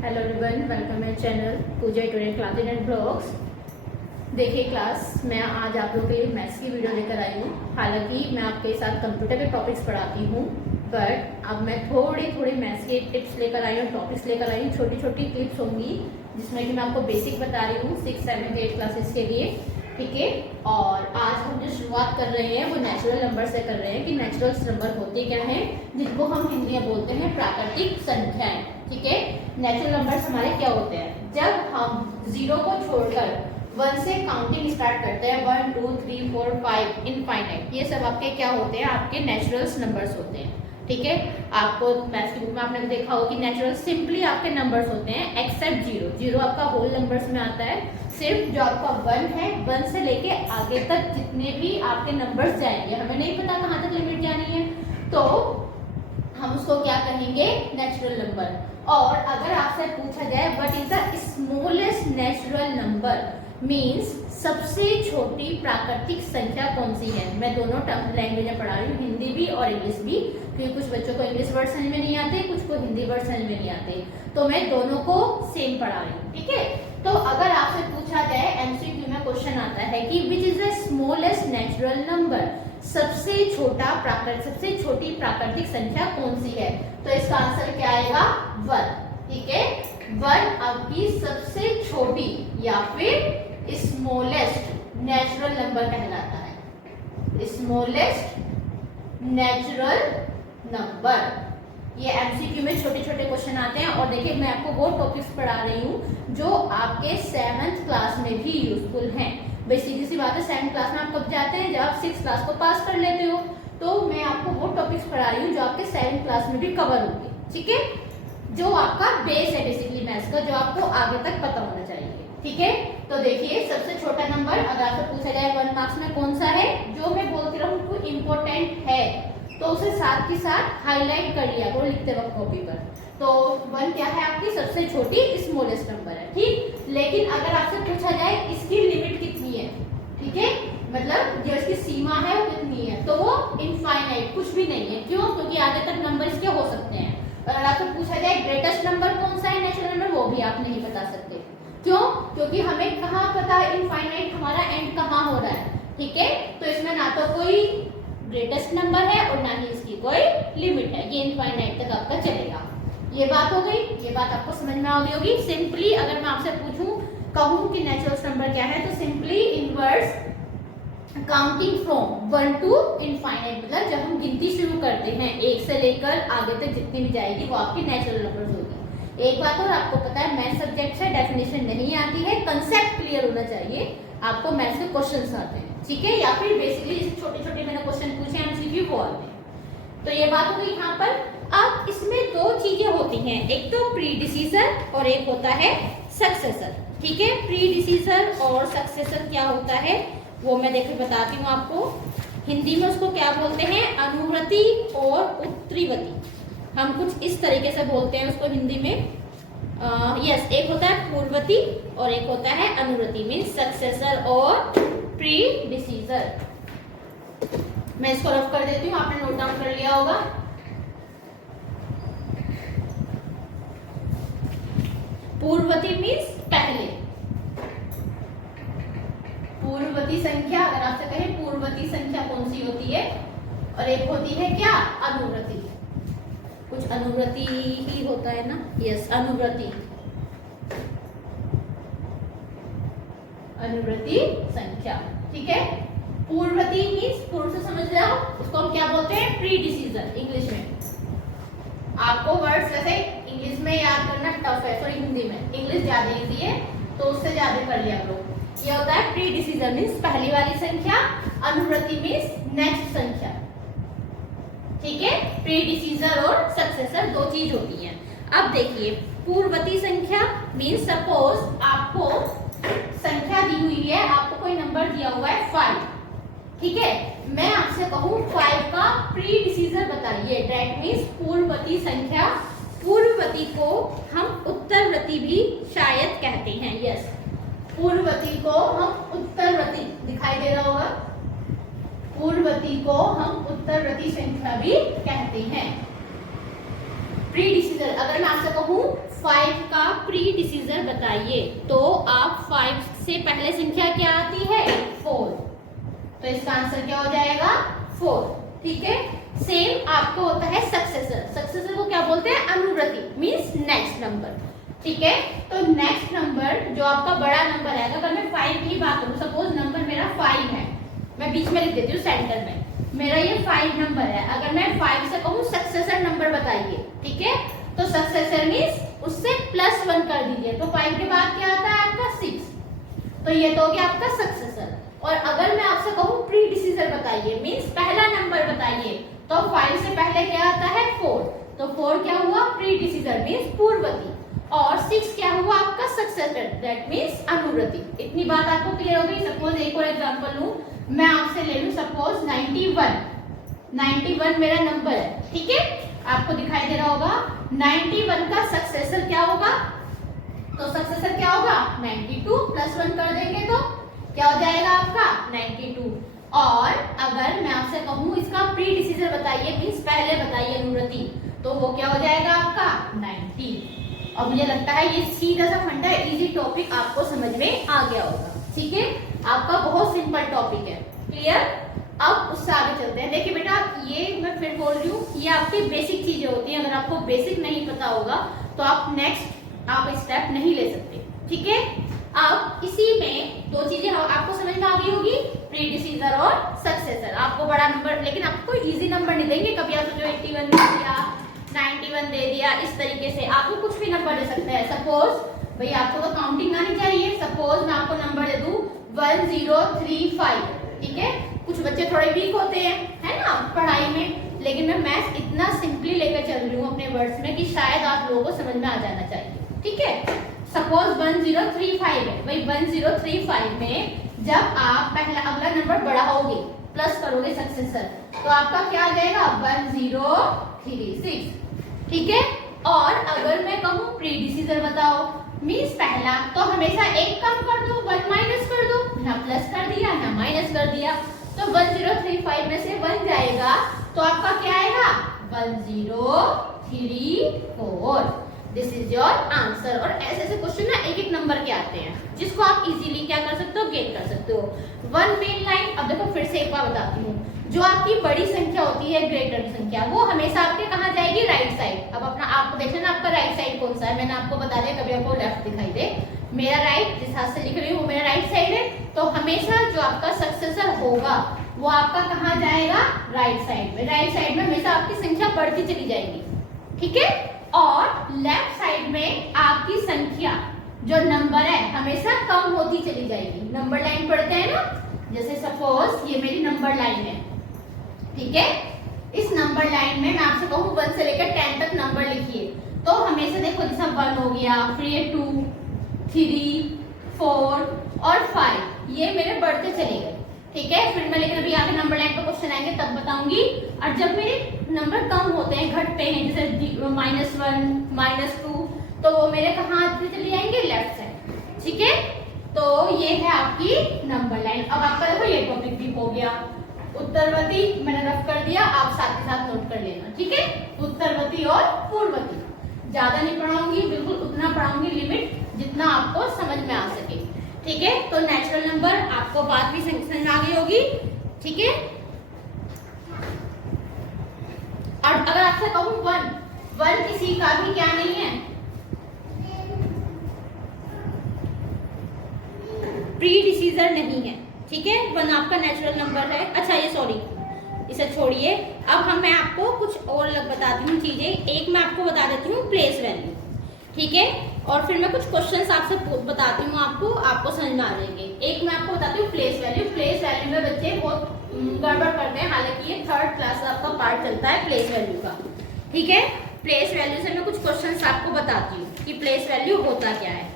Hello everyone, welcome my channel Pooja tutorial class and blogs. देखिए class, मैं आज आप लोगों के लिए मैथ्स की वीडियो लेकर आई हूँ। हालांकि मैं आपके साथ कंप्यूटर के टॉपिक्स पढ़ाती हूँ, बट अब मैं थोड़ी मैथ्स के टिप्स लेकर आई हूँ, टॉपिक्स लेकर आई हूँ। छोटी छोटी क्लिप्स होंगी जिसमें कि मैं आपको बेसिक बता रही हूँ 6, 7, 8 क्लासेस के लिए, ठीक है। और आज हम जो शुरुआत कर रहे हैं वो नेचुरल नंबर से कर रहे हैं कि नेचुरल नंबर होते क्या हैं, जिनको हम हिंदी में बोलते हैं प्राकृतिक संख्याएं, ठीक है। नेचुरल नंबर्स हमारे क्या होते हैं? जब हम 0 को छोड़कर 1 से काउंटिंग स्टार्ट करते हैं, 1, 2, 3, 4, 5 इनफाइनाइट, ये सब आपके क्या होते हैं? आपके नेचुरल नंबर्स होते हैं, ठीक है। आपको मैथ्स की बुक में आपने देखा होगा कि नेचुरल सिंपली आपके नंबर्स होते हैं एक्सेप्ट 0। 0 आपका होल नंबर्स में आता है। सिर्फ जो आपका 1 है, 1 से लेके आगे तक जितने भी आपके नंबर्स जाएंगे, हमें नहीं पता कहाँ तक लिमिट जानी है, तो हम उसको क्या कहेंगे? Natural number. और अगर आपसे पूछा जाए what is the smallest natural number, means सबसे छोटी प्राकृतिक संख्या कौन सी है? मैं दोनों लैंग्वेज में पढ़ा रही हूँ, हिंदी भी और इंग्लिश भी, क्योंकि कुछ बच्चों को इंग्लिश वर्ड समझ में नहीं आते, कुछ को हिंदी वर्ड समझ में नहीं आते, तो मैं दोनों को सेम पढ़ा रही हूँ, ठीक है। तो अगर आपसे पूछा जाए, एमसीक्यू में क्वेश्चन आता है कि which is the smallest natural number, सबसे छोटी प्राकृतिक संख्या कौन सी है, तो इसका आंसर क्या आएगा? 1, ठीक है। 1 आपकी सबसे छोटी या फिर स्मॉलेस्ट नेचुरल नंबर कहलाता है, स्मॉलेस्ट नेचुरल नंबर। ये एमसीक्यू में छोटे छोटे क्वेश्चन आते हैं। और देखिए, मैं आपको वो टॉपिक्स पढ़ा रही हूँ जो आपके 7th क्लास में भी यूजफुल हैं। भाई सीधी सी बात है, 7th क्लास में आप कब जाते हैं? जब आप 6th क्लास को पास कर लेते हो। तो मैं आपको वो टॉपिक्स पढ़ा रही हूँ जो आपके 7th क्लास में भी कवर होंगे, ठीक है। जो आपका बेस है बेसिकली मैथ्स का, जो आपको आगे तक पता होना चाहिए, ठीक है। तो देखिए, सबसे छोटा नंबर अगर आपसे पूछा जाए 1 मार्क्स में कौन सा है, जो मैं बोलती रहूँ वो इम्पोर्टेंट है, तो उसे साथ के साथ हाईलाइट कर लिया करो लिखते वक्त कॉपी पर। तो 1 क्या है? आपकी सबसे छोटी स्मॉलेस्ट नंबर है, ठीक। लेकिन अगर आपसे पूछा जाए इसकी लिमिट कितनी है, ठीक है, मतलब जो इसकी सीमा है वो कितनी है, तो वो इनफाइनाइट, कुछ भी नहीं है। क्यों? क्योंकि आगे तक नंबर इसके हो सकते हैं। अगर आपसे पूछा जाए ग्रेटेस्ट नंबर कौन सा है नेचुरल नंबर, वो भी आप नहीं बता सकते। क्यों? क्योंकि हमें कहाँ पता है इनफाइनाइट हमारा एंड कहाँ हो रहा है, ठीक है। तो इसमें ना तो कोई ग्रेटेस्ट नंबर है और ना ही इसकी कोई लिमिट है, ये इनफाइनाइट तक आपका चलेगा। ये बात हो गई, ये बात आपको समझ में आ गई होगी। सिंपली अगर मैं आपसे पूछूं, कहूं कि नेचुरल नंबर क्या है, तो simply inverse counting from 1 to infinite, मतलब जब हम गिनती शुरू करते हैं 1 से लेकर आगे तक जितनी भी जाएगी वो आपकी नेचुरल नंबर्स होगी। एक बात और आपको पता है, मैथ सब्जेक्ट से डेफिनेशन नहीं आती है, कंसेप्ट क्लियर होना चाहिए। आपको मैथ्स के क्वेश्चंस आते हैं, ठीक है, या फिर बेसिकली छोटे छोटे मैंने क्वेश्चन पूछे एमसीक्यू वो आते हैं। तो ये बात हो गई यहाँ पर। अब इसमें 2 चीजें होती हैं, एक तो प्रीडिसीजर और एक होता है सक्सेसर, ठीक है। प्रीडिसीजर और सक्सेसर क्या होता है वो मैं देखिए बताती हूँ आपको। हिंदी में उसको क्या बोलते हैं? अनुवर्ती और उत्तरीवर्ती। हम कुछ इस तरीके से बोलते हैं उसको हिंदी में। यस, एक होता है पूर्ववर्ती और एक होता है अनुवर्ती, मीन सक्सेसर और प्रीडिसीजर। मैं इसको रफ कर देती हूँ, आपने नोट डाउन कर लिया होगा। पूर्ववर्ती मीन्स पहले, पूर्ववर्ती संख्या, अगर आपसे कहें पूर्ववर्ती संख्या कौन सी होती है, और एक होती है क्या? अनुवर्ती। कुछ अनुवर्ती ही होता है ना, यस, अनुवर्ती, अनुवर्ती संख्या, ठीक है। पूर्ववर्ती मीन्स पूर्व से समझ रहे हो, उसको हम क्या बोलते हैं? प्रीडिसीजर इंग्लिश में। आपको वर्ड्स वैसे इंग्लिश में याद करना टफ है, सॉरी हिंदी में, इंग्लिश ज्यादा इजी है तो उससे ज्यादा कर लिया करो। ये होता है प्रीडिसीजर मीन्स पहली वाली संख्या, अनुवर्ती मीन्स नेक्स्ट संख्या, ठीक है। प्रीडिसीजर और सक्सेसर 2 चीज होती हैं। अब देखिए, पूर्ववर्ती संख्या मीन्स सपोज आपको संख्या दी हुई है, आपको कोई नंबर दिया हुआ है 5, ठीक है। मैं आपसे कहूँ 5 का प्रीडिसीजर बताइए, दैट मीन्स पूर्ववर्ती संख्या। पूर्ववर्ती को हम उत्तरवर्ती भी शायद कहते हैं, यस, पूर्ववर्ती को हम उत्तरवर्ती, दिखाई दे रहा होगा, पूर्ववर्ती को हम उत्तरवर्ती संख्या भी कहते हैं। प्रीडिसीजर, अगर मैं आपसे कहूँ 5 का बताइए, तो आप 5 से पहले संख्या क्या आती है? 4। तो इसका आंसर क्या हो जाएगा? 4। ठीक है। सेम आपको होता है सक्सेसर। सक्सेसर को क्या बोलते हैं? अनुवृत्ति, मींस नेक्स्ट नंबर। ठीक है। तो नेक्स्ट नंबर जो आपका बड़ा नंबर है, अगर मैं 5 की बात करूं, सपोज नंबर मेरा 5 है, मैं बीच में लिख देती हूँ सेंटर में, मेरा ये 5 नंबर है। अगर मैं 5 से कहूँ सक्सेसर नंबर बताइए, ठीक है, तो सक्सेसर मींस उससे +1 कर दीजिए। तो 5 के बाद क्या आता है आपका? 6। तो ये तो हो गया आपका सक्सेसर। और अगर मैं आपसे कहूँ प्रीडिसीजर बताइए, मींस पहला नंबर बताइए, तो 5 से पहले क्या आता है? 4। तो 4 क्या हुआ? प्रीडिसीजर मींस पूर्ववर्ती। और 6 क्या हुआ आपका? सक्सेसर, दैट मींस अनुवृत्ति। इतनी बात आपको क्लियर हो गई। सपोज एक और एग्जांपल लूं, मैं आपसे ले लूं सपोज 91 मेरा नंबर है, ठीक है, आपको दिखाई दे रहा होगा। 91 का सक्सेसर क्या होगा? तो सक्सेसर क्या होगा? 92 +1 कर देंगे तो क्या हो जाएगा आपका? 92। और अगर मैं आपसे कहूं इसका प्रीडिसीजर बताइए, मींस पहले बताइए अनुवृत्ति, तो वो क्या हो जाएगा आपका? 90। और मुझे लगता है ये सीधा सा फंडा इजी टॉपिक आपको समझ में आ गया होगा। ठीक है, आपका बहुत सिंपल टॉपिक है। क्लियर? अब उससे आगे चलते हैं। देखिए बेटा, ये मैं फिर बोल रही हूँ, ये आपकी बेसिक चीजें होती हैं। अगर आपको बेसिक नहीं पता होगा तो आप नेक्स्ट स्टेप नहीं ले सकते। ठीक है। अब इसी में दो चीजें आपको समझ में आ गई होगी, प्रीडिसीजर और सक्सेसर। आपको बड़ा नंबर, लेकिन आपको इजी नंबर नहीं देंगे। कभी आप जो 81 दे दिया, 91 दे दिया, इस तरीके से आपको कुछ भी नंबर दे सकते हैं। सपोज भाई आपको तो काउंटिंग आनी चाहिए। सपोज मैं आपको नंबर दे दूं 1035, ठीक है। कुछ बच्चे थोड़े वीक होते हैं, है ना, पढ़ाई में, लेकिन मैं मैथ्स इतना सिंपली लेकर चल रही हूँ अपने वर्ड्स में कि शायद आप लोगों को समझ में आ जाना चाहिए। ठीक है। सपोज 1035 है, भाई 1035 में जब आप पहला अगला नंबर बढ़ाओगे, प्लस करोगे सक्सेसर, तो आपका क्या आ जाएगा? 1036। ठीक है। और अगर मैं कहूँ प्रीडिसीजर बताओ, मींस पहला, तो हमेशा एक कम कर दो, 1 माइनस कर दो, ना प्लस कर दिया ना माइनस कर दिया। तो 1035 में से 1 जाएगा तो आपका क्या आएगा? 1034। This is your answer. और ऐसे ऐसे क्वेश्चन ना एक एक नंबर के आते हैं, जिसको आप इजीली क्या कर सकते हो? गेट कर सकते हो। One main line. अब देखो फिर से एक बार बताती हूँ, जो आपकी बड़ी संख्या होती है, ग्रेटर संख्या, वो हमेशा आपके कहाँ जाएगी? Right side. अब अपना आपको देखना ना, आपका राइट साइड कौन सा है। मैंने आपको बता दिया, कभी आपको लेफ्ट दिखाई दे। मेरा राइट, जिस हाथ से लिख रही हूँ वो मेरा राइट साइड है। तो हमेशा जो आपका सक्सेसर होगा वो आपका कहाँ जाएगा? राइट साइड में। राइट साइड में हमेशा आपकी संख्या बढ़ती चली जाएगी। ठीक है। और लेफ्ट साइड में आपकी संख्या, जो नंबर है, हमेशा कम होती चली जाएगी। नंबर लाइन पढ़ते हैं ना, जैसे सपोज ये मेरी नंबर लाइन है, ठीक है। इस नंबर लाइन में मैं आपसे कहूँ 1 से लेकर 10 तक नंबर लिखिए, तो हमेशा देखो जैसा 1 हो गया, फिर ये 2, 3, 4 और 5, ये मेरे बढ़ते चले गए। ठीक है। फिर मैं, लेकिन अभी आगे नंबर लाइन पर क्वेश्चन आएंगे तब बताऊंगी। और जब मेरे नंबर कम होते हैं, घटते हैं, जैसे -1, -2, तो वो मेरे कहाँ आते चले जाएंगे? Left side. ठीक है। तो ये है आपकी नंबर लाइन। अब आपका देखो ये टॉपिक भी हो गया। उत्तरवर्ती मैंने रफ कर दिया, आप साथ ही साथ नोट कर लेना। ठीक है। उत्तरवर्ती और पूर्ववर्ती ज्यादा नहीं पढ़ाऊंगी, बिल्कुल उतना पढ़ाऊंगी लिमिट जितना आपको समझ में आ सके। ठीक है। तो नेचुरल नंबर आपको बात भी समझ में आ गई होगी। ठीक है। और अगर आपसे कहूँ 1 किसी का भी क्या नहीं है? प्रीडिसीजर नहीं है। ठीक है। 1 आपका नेचुरल नंबर है। अच्छा ये सॉरी, इसे छोड़िए। अब मैं आपको कुछ और अलग बताती हूँ चीजें। एक मैं आपको बता देती हूँ प्लेस वैल्यू, ठीक है, और फिर मैं कुछ क्वेश्चंस आपसे बताती हूँ, आपको समझ में आ जाएंगे। एक मैं आपको बताती हूँ प्लेस वैल्यू। प्लेस वैल्यू में बच्चे बहुत गड़बड़ करते हैं, हालांकि ये 3rd क्लास आपका पार्ट चलता है प्लेस वैल्यू का। ठीक है। प्लेस वैल्यू से मैं कुछ क्वेश्चंस आपको बताती हूँ कि प्लेस वैल्यू होता क्या है।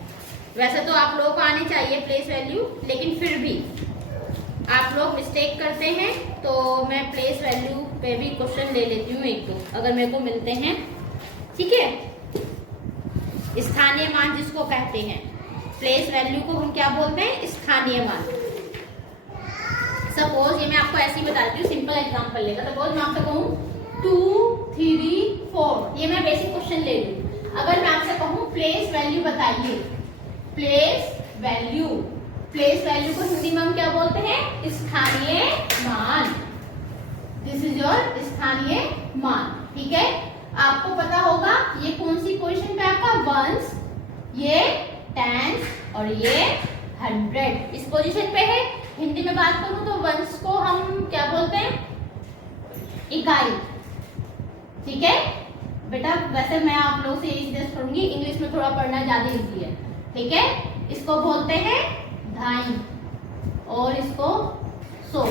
वैसे तो आप लोगों को आनी चाहिए प्लेस वैल्यू, लेकिन फिर भी आप लोग मिस्टेक करते हैं, तो मैं प्लेस वैल्यू पे भी क्वेश्चन ले लेती हूँ 1-2 अगर मेरे को मिलते हैं। ठीक है। स्थानीय मान जिसको कहते हैं, प्लेस वैल्यू को हम क्या बोलते हैं? स्थानीय मान। सपोज ये मैं आपको ऐसे ही बता देती हूँ, सिंपल एग्जांपल लेकर। सपोज मैं आपसे कहूँ 2, 3, 4, ये मैं बेसिक क्वेश्चन ले लूँ। अगर मैं आपसे कहूँ प्लेस वैल्यू बताइए, प्लेस वैल्यू। प्लेस वैल्यू को हिंदी में हम क्या बोलते हैं? स्थानीय मान। दिस इज योर स्थानीय मान। ठीक है, आपको पता होगा ये कौन सी पोजीशन पे आपका वंस, ये टेंस और ये 100 इस पोजीशन पे है। हिंदी में बात करूं तो वंस को हम क्या बोलते हैं? इकाई। ठीक है बेटा, वैसे मैं आप लोगों से यही सजेस्ट करूंगी, इंग्लिश में थोड़ा पढ़ना ज्यादा इजी है। ठीक है, इसको बोलते हैं धाई और इसको सौ।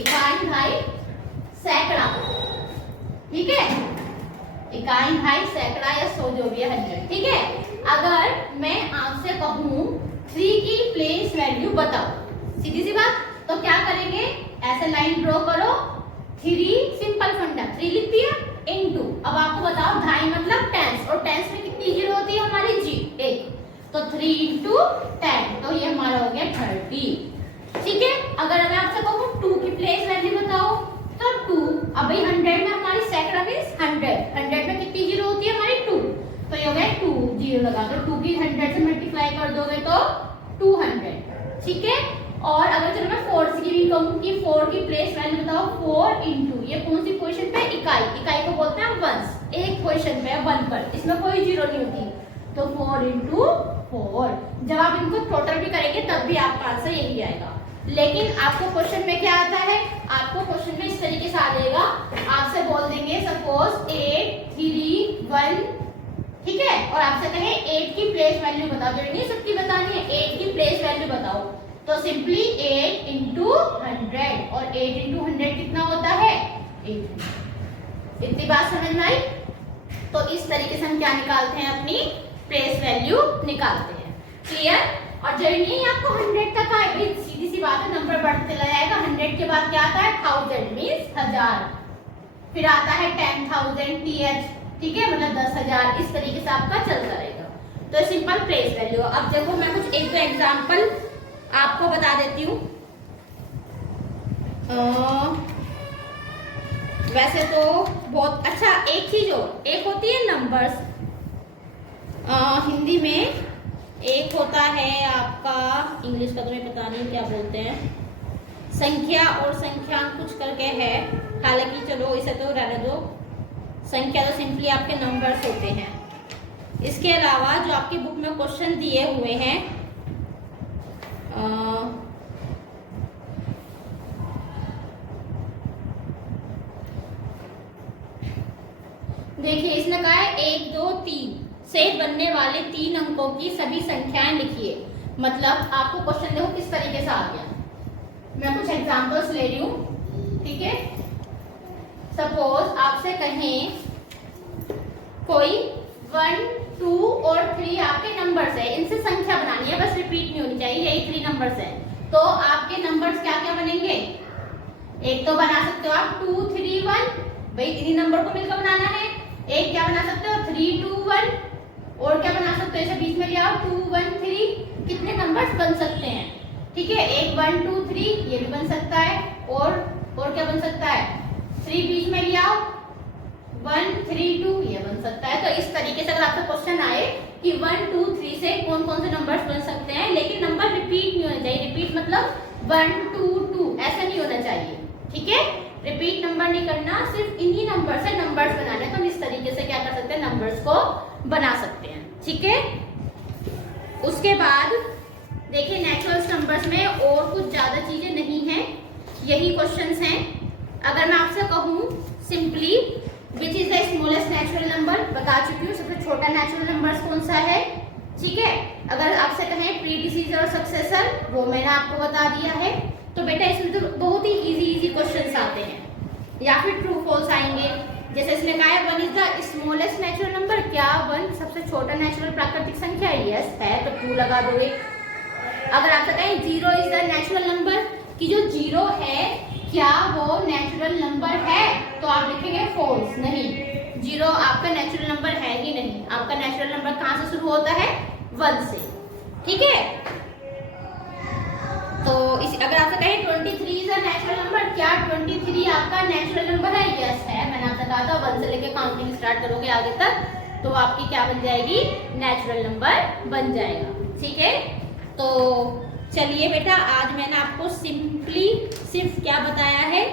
इकाई, ढाई, सैकड़ा। ठीक है, इकाई, ढाई, सैकड़ा या 100 जो भी है 100। ठीक है, अगर मैं आपसे कहूं 3 की प्लेस वैल्यू बताओ, सीधी सी बात, तो क्या करेंगे? ऐसे लाइन ड्रॉ करो, 3 सिंपल फंडा, 3 लिख दिया इनटू। अब आपको बताओ ढाई मतलब टेंस, और टेंस में कितनी जीरो होती है हमारी? जी, 1। तो 3 इंटू 10, तो ये हमारा हो गया 30। ठीक है, अगर मैं आपसे कहूँ 2 की प्लेस वैल्यू बताओ, तो 2। अब भाई 100 में हमारी सैकड़ा मींस 100 में कितनी जीरो होती है हमारी? 2। तो ये हो गया 2, जीरो लगा दो। 2 की 100 से मल्टीप्लाई कर दोगे तो 200। ठीक है, और अगर चलो मैं 4 की भी कहूँ कि 4 की प्लेस वैल्यू बताओ, 4 इंटू, ये कौन सी पोजीशन पे? इकाई। इकाई को बोलते हैं वंस, एक पोजीशन पे 1 पर, इसमें कोई जीरो नहीं होती। तो 4 इंटू 4। जब आप इनको टोटल भी करेंगे तब भी आपका आंसर यही आएगा। लेकिन आपको क्वेश्चन में क्या आता है? आपको क्वेश्चन में इस तरीके से आ जाएगा, आपसे बोल देंगे सपोज 8 3 1। ठीक है, और आपसे कहे 8 की प्लेस वैल्यू बताओ, जरूरी नहीं सबकी बतानी है, 8 की प्लेस वैल्यू बताओ, तो सिंपली 8 इंटू 100, और 8 इंटू 100 कितना होता है? 800। इतनी बात समझ में आई? तो इस तरीके से हम क्या निकालते हैं? अपनी प्लेस वैल्यू निकालते हैं। क्लियर? और जरूरी नहीं आपको 100 तक आए, भाई सीधी सी बात है, नंबर बढ़ते चला जाएगा। 100 के बाद क्या आता है? 1000 मींस 1000, फिर आता है 10,000 TH। ठीक है, मतलब 10,000, इस तरीके से आपका चलता रहेगा। तो सिंपल प्लेस वैल्यू। अब देखो मैं कुछ एक दो एग्जांपल आपको बता देती हूँ। वैसे तो बहुत अच्छा, एक चीज और, एक होती है नंबर्स, हिंदी में एक होता है आपका, इंग्लिश का तुम्हें पता नहीं क्या बोलते हैं, संख्या और संख्यांक कुछ करके है। हालांकि चलो इसे तो रहने दो, संख्या तो सिंपली आपके नंबर्स होते हैं। इसके अलावा जो आपकी बुक में क्वेश्चन दिए हुए हैं, देखिए इसने कहा है 1 2 3 से बनने वाले 3 अंकों की सभी संख्याएं लिखिए। मतलब आपको क्वेश्चन देखो किस तरीके से आ गया। मैं कुछ एग्जांपल्स ले रही हूँ। ठीक है, सपोज आपसे कहें कोई 1 2 और 3 आपके नंबर्स है, इनसे संख्या बनानी है, बस रिपीट नहीं होनी चाहिए, यही 3 नंबर्स है। तो आपके नंबर्स क्या क्या बनेंगे? एक तो बना सकते हो आप 2 3 1, भाई इन्हीं नंबर को मिलकर बनाना है। एक क्या बना सकते हो? 3 2 1, और क्या बना सकते हो? इसे बीच में ले आओ 2 1 3, कितने नंबर्स बन सकते हैं? ठीक है, एक 1 2 3 ये भी बन सकता है, और क्या बन सकता है? 3 बीच में ले आओ, 1 3 2 ये बन सकता है। तो इस तरीके से अगर आपका क्वेश्चन आए कि 1 2 3 से कौन कौन से नंबर्स बन सकते हैं, लेकिन नंबर रिपीट नहीं होना चाहिए। रिपीट मतलब 1 2 2 ऐसा नहीं होना चाहिए। ठीक है, रिपीट नंबर नहीं करना, सिर्फ इन्हीं नंबर से नंबर्स बनाने। तो हम इस तरीके से क्या कर सकते हैं? नंबर्स को बना सकते हैं। ठीक है, उसके बाद देखिए नेचुरल नंबर्स में और कुछ ज्यादा चीजें नहीं हैं, यही क्वेश्चंस हैं। अगर मैं आपसे कहूँ simply which is the smallest natural number, बता चुकी हूँ सबसे छोटा नेचुरल नंबर कौन सा है। ठीक है, अगर आपसे कहें प्रीडिसीजर और सक्सेसर, वो मैंने आपको बता दिया है। तो बेटा इसमें तो बहुत ही इजी क्वेश्चंस आते हैं, या फिर ट्रू फॉल्स आएंगे। जैसे इसने कहा है 1 is the smallest natural number, क्या 1 सबसे छोटा नेचुरल प्राकृतिक संख्या है? यस है, तो ट्रू लगा दोगे। अगर आपसे कहें 0 इज द नेचुरल नंबर, कि जो 0 है क्या वो नेचुरल नंबर है? तो आप लिखेंगे फॉल्स, नहीं, 0 आपका नेचुरल नंबर है ही नहीं। आपका नेचुरल नंबर कहाँ से शुरू होता है? 1 से। ठीक है, तो अगर आपसे कहें 23 इज अ नेचुरल नंबर, क्या 23 आपका नेचुरल नंबर है? यस है, मैंने आपसे कहा था 1 से लेकर काउंटिंग स्टार्ट करोगे आगे तक तो आपकी क्या बन जाएगी, नेचुरल नंबर बन जाएगा। ठीक है, तो चलिए बेटा, आज मैंने आपको सिंपली सिर्फ क्या बताया है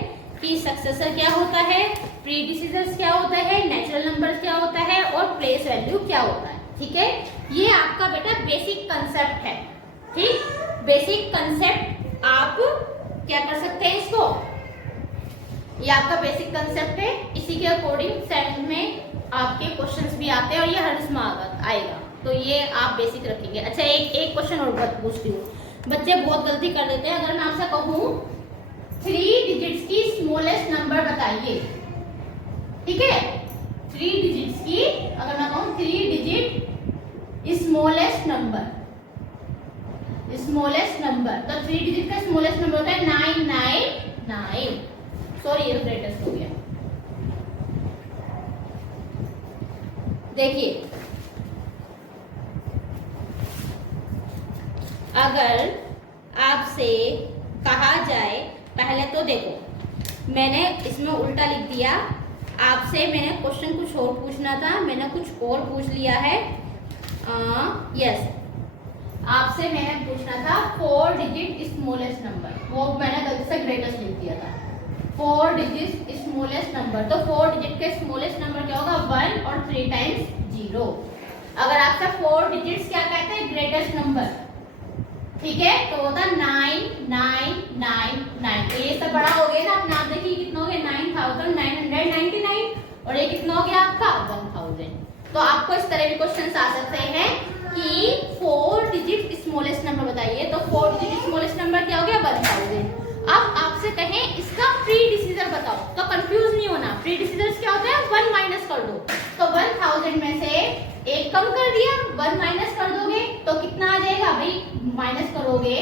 कि सक्सेसर क्या होता है, प्रीडिसीजर्स क्या होता है, नेचुरल नंबर क्या होता है और प्लेस वैल्यू क्या होता है। ठीक है, ये आपका बेटा बेसिक कंसेप्ट है। ठीक, बेसिक कंसेप्ट आप क्या कर सकते हैं, इसको, ये आपका बेसिक कंसेप्ट है। इसी के अकॉर्डिंग सेवंथ में आपके क्वेश्चंस भी आते हैं और ये हर इसमें आएगा, तो ये आप बेसिक रखेंगे। अच्छा, एक क्वेश्चन और पूछती हूँ, बच्चे बहुत गलती कर देते हैं। अगर मैं आपसे कहूँ 3 डिजिट्स की स्मॉलेस्ट नंबर बताइए, ठीक है, 3 डिजिट्स की, अगर मैं कहूँ 3 डिजिट स्मॉलेस्ट नंबर, तो 3 डिजिट का स्मॉलेस्ट नंबर होता है 999। सॉरी, ये ग्रेटेस्ट हो गया। देखिए, अगर आपसे कहा जाए, पहले तो देखो मैंने इसमें उल्टा लिख दिया, आपसे मैंने क्वेश्चन कुछ और पूछना था, मैंने कुछ और पूछ लिया है। यस, आपसे मैंने पूछना था 4 डिजिट स्मॉलेस्ट नंबर, वो मैंने गलती से ग्रेटेस्ट लिख दिया था। 4 डिजिट स्मॉलेस्ट नंबर, तो 4 डिजिट के स्मॉलेस्ट नंबर क्या होगा, 1 और 3 टाइम्स 0। अगर आपका 4 डिजिट्स क्या कहते हैं, ग्रेटेस्ट नंबर, ठीक है, तो होता 9999। तो ये सब बड़ा हो गया ना, अपने आप देखिए कितना हो गया, 9999, और ये कितना हो गया आपका 1000। तो आपको इस तरह के क्वेश्चन आ सकते हैं कि 4 डिजिट स्मॉलेस्ट नंबर बताइए, तो 4 डिजिट स्मॉलेस्ट नंबर क्या हो गया, 1000। अब आपसे कहें इसका प्रीडिसीजर बताओ, तो कंफ्यूज नहीं होना, प्रीडिसीजर क्या होता है, 1 माइनस कर दो, तो 1000 में से 1 कम कर दिया, 1 माइनस कर दोगे तो कितना आ जाएगा भाई, माइनस करोगे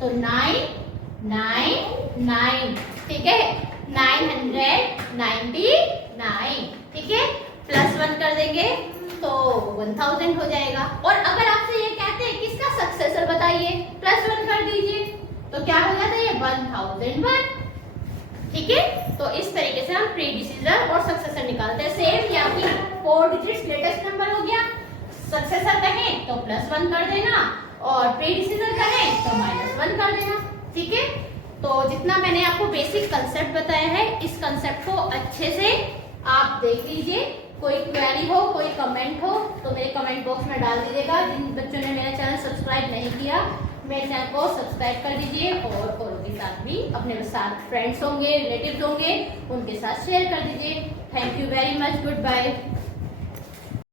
तो 999, ठीक है, 999, ठीक है, +1 कर देंगे तो 1000 हो जाएगा। और अगर आपसे ये कहते हैं किसका सक्सेसर बताइए, +1 कर दीजिए, तो क्या हो जाता है, ये 1001। ठीक है, तो इस तरीके से हम प्रीडिसीजर और सक्सेसर निकालते हैं। सेम ये आपकी 4 डिजिट्स लेटेस्ट नंबर हो गया, सक्सेसर कहें तो +1 कर देना और प्रीडिसीजर कहें तो -1 कर देना। ठीक है, तो जितना मैंने आपको बेसिक कंसेप्ट बताया है, इस कंसेप्ट को अच्छे से आप देख लीजिए। कोई क्वेरी हो, कोई कमेंट हो तो मेरे कमेंट बॉक्स में डाल दीजिएगा। जिन बच्चों ने मेरा चैनल सब्सक्राइब नहीं किया, मेरे चैनल को सब्सक्राइब कर दीजिए और औरों के साथ भी, अपने साथ फ्रेंड्स होंगे, रिलेटिव्स होंगे, उनके साथ शेयर कर दीजिए। Thank you very much, good bye.